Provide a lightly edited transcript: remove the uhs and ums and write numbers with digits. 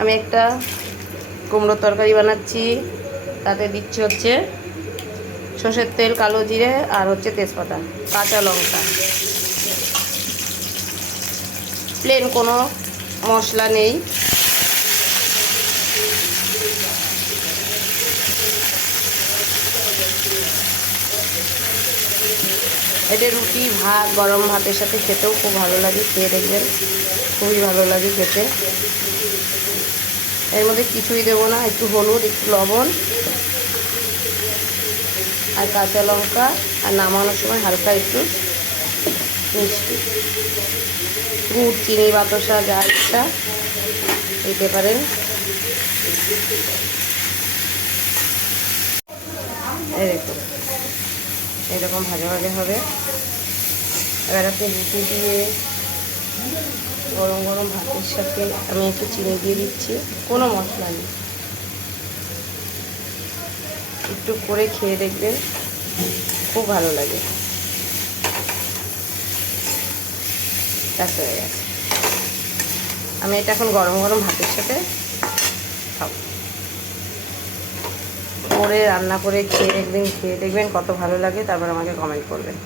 আমি একটা কুমড়োর তরকারি বানাচ্ছি। তাতে দিচ্ছি হচ্ছে সর্ষের তেল, কালো জিরে আর হচ্ছে তেজপাতা, কাঁচা লঙ্কা। প্লেন, কোনো মশলা নেই। এটা রুটি, ভাত, গরম ভাতের সাথে খেতেও খুব ভালো লাগে। খেয়ে দেখবেন, খুবই ভালো লাগে খেতে। এর মধ্যে কিছুই দেবো না, একটু হলুদ, একটু লবণ আর কাঁচা লঙ্কা, আর নামানোর সময় হালকা একটু মিষ্টি। গুড়, চিনি, বাতাসা যা ইচ্ছা দিতে পারেন। এই দেখুন, এরকম ভাজা ভাজা হবে। এবার আপনি রুটি দিয়ে গরম গরম ভাতের সাথে আমি একটু চিনি দিয়ে দিচ্ছি, কোনো মশলা নেই। একটু করে খেয়ে দেখবেন, খুব ভালো লাগে। ব্যাস হয়ে গেছে। আমি এটা এখন গরম গরম ভাতের সাথে খাবো। করে রান্না করে খেয়ে দেখবেন কত ভালো লাগে, তারপর আমাকে কমেন্ট করবেন।